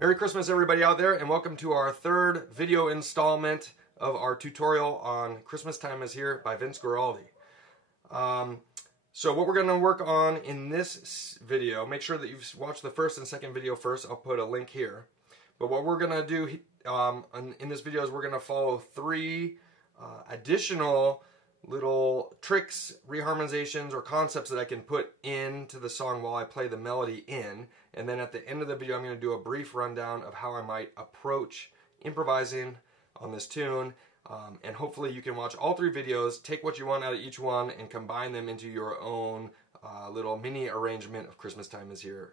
Merry Christmas everybody out there, and welcome to our third video installment of our tutorial on Christmas Time is Here by Vince Guaraldi. So what we're going to work on in this video, make sure that you've watched the first and second video first, I'll put a link here. But what we're going to do in this video is we're going to follow three additional little tricks, reharmonizations, or concepts that I can put into the song while I play the melody in. And then at the end of the video, I'm going to do a brief rundown of how I might approach improvising on this tune. And hopefully you can watch all three videos, take what you want out of each one, and combine them into your own little mini arrangement of Christmas Time is Here.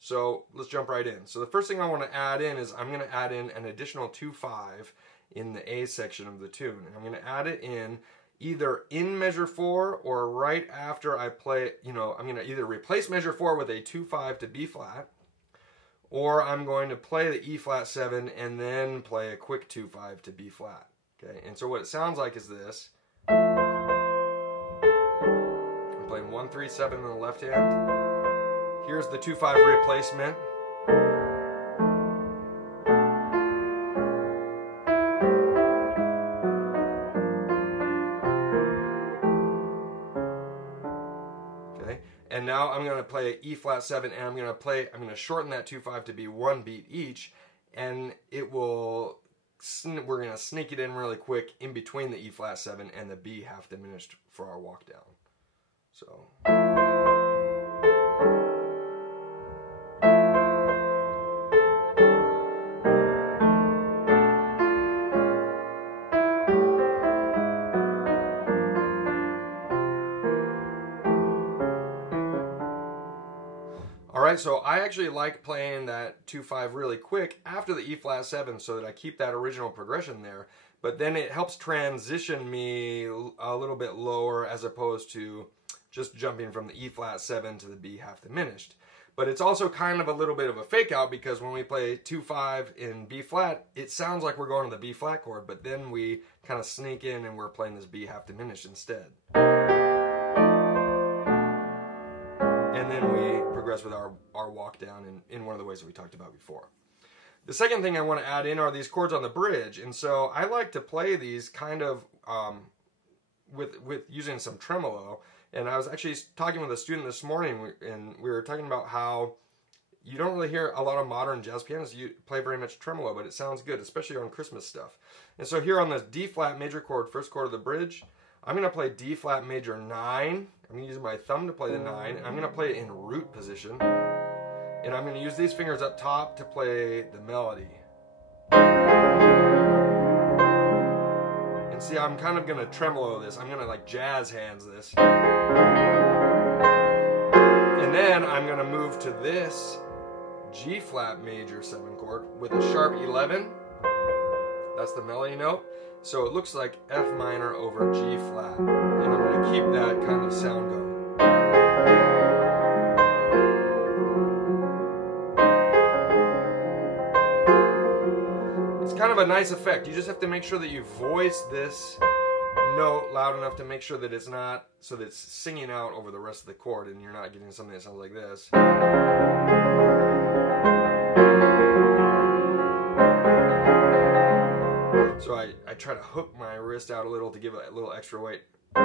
So let's jump right in. So the first thing I want to add in is I'm going to add in an additional 2/5 in the A section of the tune. And I'm going to add it in either in measure 4 or right after I play, I'm going to either replace measure 4 with a 2/5 to B flat, or I'm going to play the E flat 7 and then play a quick 2/5 to B flat. Okay, and so what it sounds like is this. I'm playing 1 3 7 in the left hand. Here's the 2/5 replacement. And now I'm going to play E flat 7, and I'm going to shorten that 2/5 to be 1 beat each, and we're going to sneak it in really quick in between the E flat 7 and the B half diminished for our walk down. So. Alright, so I actually like playing that 2/5 really quick after the E flat 7 so that I keep that original progression there, but then it helps transition me a little bit lower as opposed to just jumping from the E flat 7 to the B half diminished. But it's also kind of a little bit of a fake out, because when we play 2/5 in B flat, it sounds like we're going to the B flat chord, but then we kind of sneak in and we're playing this B half diminished instead. And then we progress with our walk down in one of the ways that we talked about before. The second thing I want to add in are these chords on the bridge, and so I like to play these kind of with using some tremolo. And I was actually talking with a student this morning, and we were talking about how you don't really hear a lot of modern jazz pianists play very much tremolo, but it sounds good, especially on Christmas stuff. And so here on this D flat major chord, first chord of the bridge, I'm going to play D flat major 9. I'm going to use my thumb to play the 9. I'm going to play it in root position. And I'm going to use these fingers up top to play the melody. And see, I'm kind of going to tremolo this. I'm going to like jazz hands this. And then I'm going to move to this G flat major 7 chord with a sharp 11. That's the melody note. So it looks like F minor over G flat. And I'm going to keep that kind of sound going. It's kind of a nice effect. You just have to make sure that you voice this note loud enough to make sure that it's not, so that it's singing out over the rest of the chord and you're not getting something that sounds like this. So I try to hook my wrist out a little to give it a little extra weight. And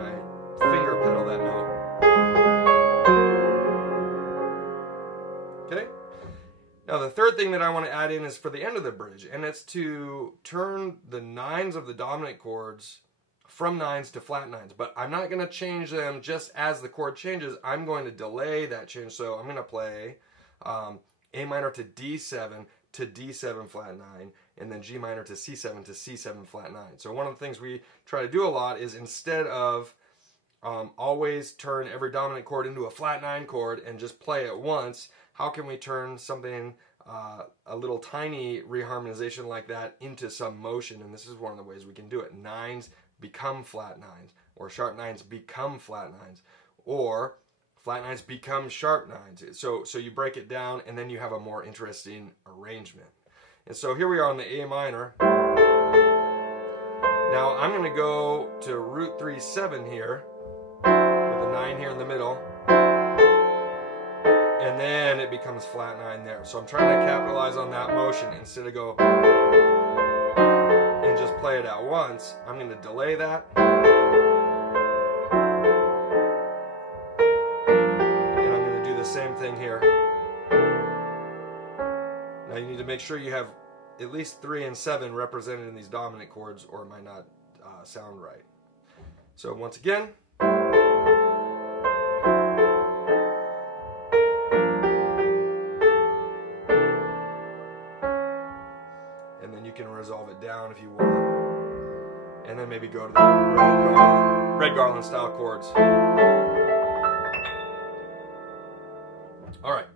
I finger pedal that note. Okay? Now the third thing that I want to add in is for the end of the bridge, and it's to turn the 9s of the dominant chords from 9s to flat 9s. But I'm not going to change them just as the chord changes. I'm going to delay that change. So I'm going to play A minor to D7 to D7 flat 9, and then G minor to C7 to C7 flat 9. So one of the things we try to do a lot is, instead of always turn every dominant chord into a flat 9 chord and just play it once, how can we turn something, a little tiny reharmonization like that, into some motion? And this is one of the ways we can do it. 9s become flat 9s, or sharp 9s become flat 9s, or flat 9s become sharp 9s. So you break it down, and then you have a more interesting arrangement. And so here we are on the A minor. Now I'm going to go to root 3 7 here, with a 9 here in the middle. and then it becomes flat 9 there. So I'm trying to capitalize on that motion instead of go and just play it at once. I'm going to delay that. And I'm going to do the same thing here. Now you need to make sure you have at least 3 and 7 represented in these dominant chords, or it might not sound right. So once again, and then you can resolve it down if you want, and then maybe go to the red garland style chords. All right.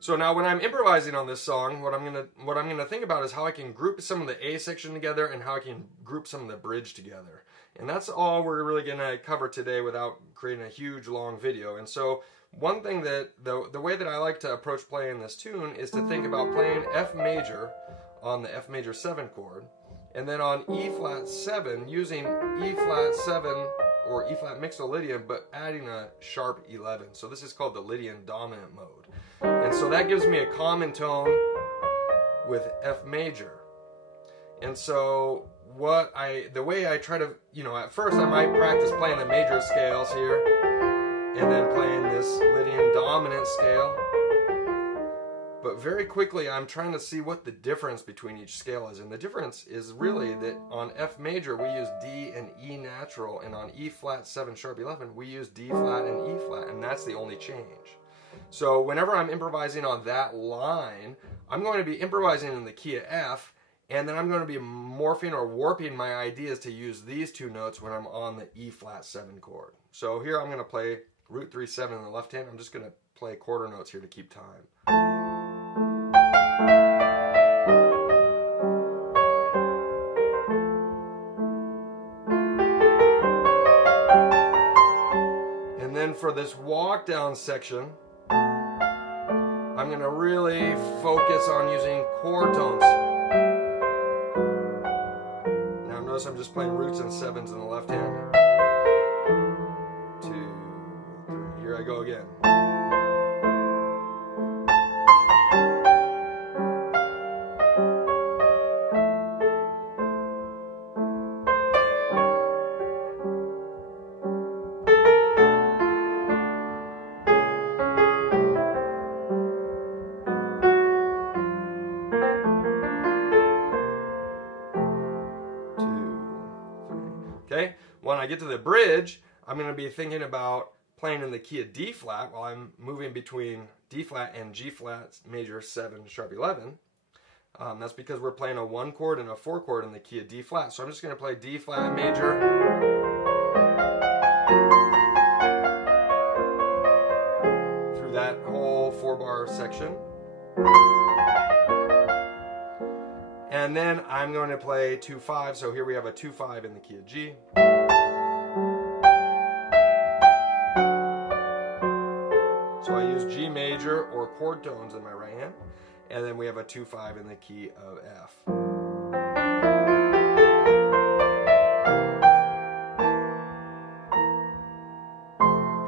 So now when I'm improvising on this song, what I'm gonna think about is how I can group some of the A section together and how I can group some of the bridge together. And that's all we're really gonna cover today without creating a huge long video. And so one thing that the way that I like to approach playing this tune is to think about playing F major on the F major 7 chord, and then on E flat 7 using E flat 7 or E flat mixed Lydian, but adding a sharp 11. So this is called the Lydian dominant mode. And so that gives me a common tone with F major. And so the way I try to, at first I might practice playing the major scales here and then playing this Lydian dominant scale. But very quickly I'm trying to see what the difference between each scale is. And the difference is really that on F major we use D and E natural, and on E flat 7 sharp 11 we use D flat and E flat, and that's the only change. So whenever I'm improvising on that line, I'm going to be improvising in the key of F, and then I'm going to be morphing or warping my ideas to use these 2 notes when I'm on the E flat 7 chord. So here I'm going to play root 3 7 in the left hand. I'm just going to play quarter notes here to keep time. And then for this walk down section, I'm going to really focus on using chord tones. Now notice I'm just playing roots and 7s in the left hand. 2, 3, here I go again. Okay, when I get to the bridge, I'm going to be thinking about playing in the key of D flat while I'm moving between D flat and G flat major 7 sharp 11. That's because we're playing a 1 chord and a 4 chord in the key of D flat. So I'm just going to play D flat major, through that whole 4-bar section. And then I'm going to play 2-5, so here we have a 2-5 in the key of G. So I use G major or chord tones in my right hand, and then we have a 2-5 in the key of F.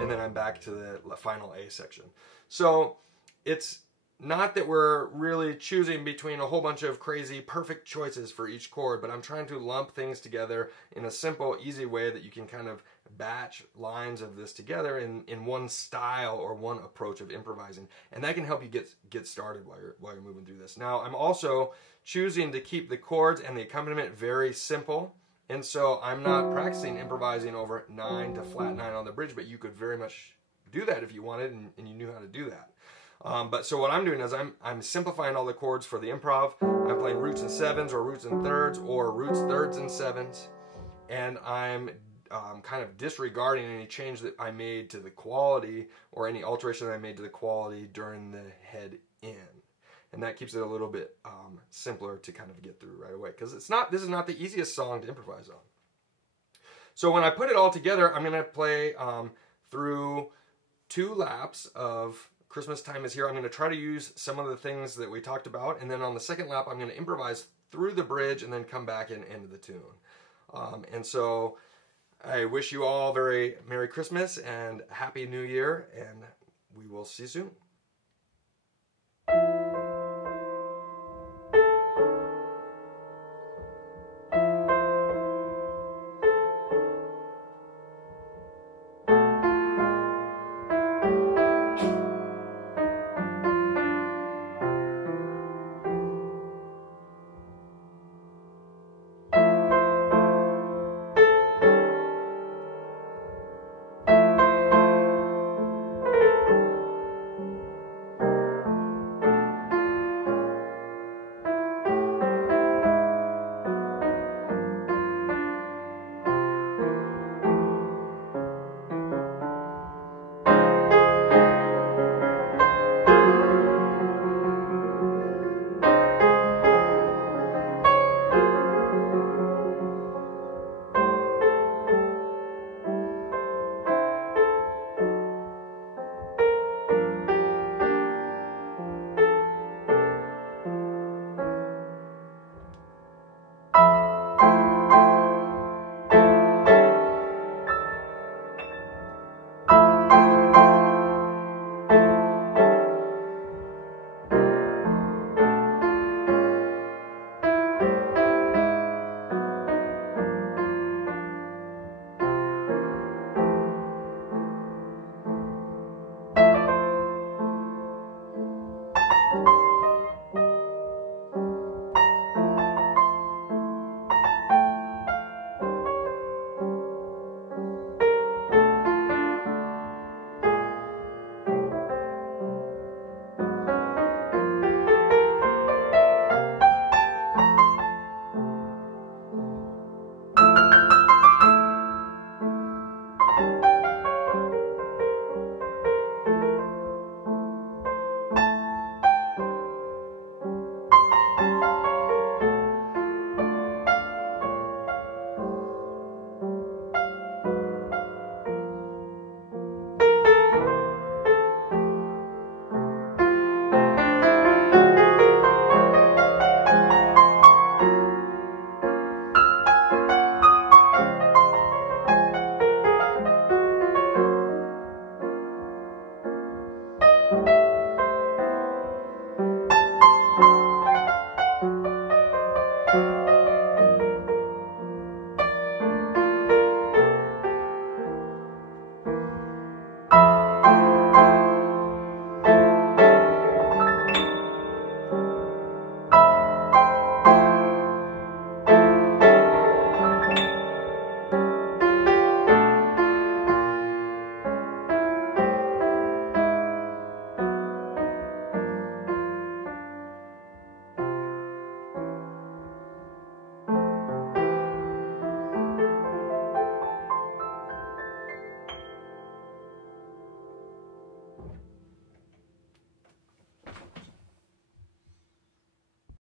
And then I'm back to the final A section. So it's not that we're really choosing between a whole bunch of crazy perfect choices for each chord, but I'm trying to lump things together in a simple, easy way that you can kind of batch lines of this together in one style or one approach of improvising, and that can help you get started while you're moving through this. Now I'm also choosing to keep the chords and the accompaniment very simple, and so I'm not practicing improvising over 9 to flat 9 on the bridge, but you could very much do that if you wanted and you knew how to do that. But so what I'm doing is I'm simplifying all the chords for the improv. I'm playing roots and 7s or roots and 3rds or roots, 3rds, and 7s. And I'm kind of disregarding any change that I made to the quality or any alteration that I made to the quality during the head in. And that keeps it a little bit simpler to kind of get through right away. Because this is not the easiest song to improvise on. So when I put it all together, I'm going to play through 2 laps of Christmas Time Is Here. I'm going to try to use some of the things that we talked about, and then on the second lap I'm going to improvise through the bridge and then come back and end the tune. And so I wish you all very Merry Christmas and Happy New Year, and we will see you soon.